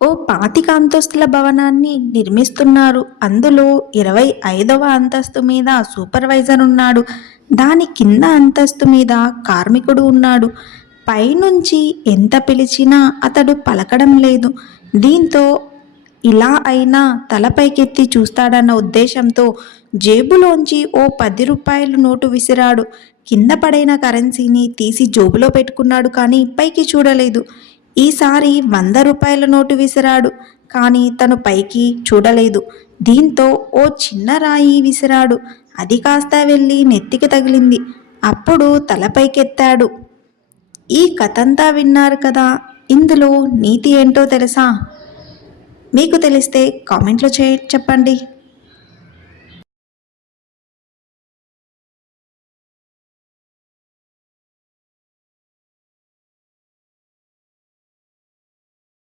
ఓ 25 అంతస్తుల భవనాన్ని నిర్మిస్తున్నారు. అందులో 25వ అంతస్తు మీద సూపర్వైజర్ ఉన్నాడు. దాని కింద అంతస్తు మీద కార్మికుడు ఉన్నాడు. పైనుంచి ఎంత పిలిచినా అతడు పలకడం లేదు. దీంతో ఇలా అయినా తల పైకెత్తి చూస్తాడన్న ఉద్దేశంతో జేబులోంచి ఓ 10 రూపాయల నోటు విసిరాడు. కింద పడిన కరెన్సీని తీసి జోబులో పెట్టుకున్నాడు కానీ పైకి చూడలేదు. ఈసారి 100 రూపాయల నోటు విసిరాడు కానీ తను పైకి చూడలేదు. దీంతో ఓ చిన్న రాయి విసిరాడు. అది కాస్త వెళ్ళి నెత్తికి తగిలింది. అప్పుడు తల పైకెత్తాడు. ఈ కథంతా విన్నారు కదా. ఇందులో నీతి ఏంటో తెలుసా? మీకు తెలిస్తే కామెంట్లో చెప్పండి.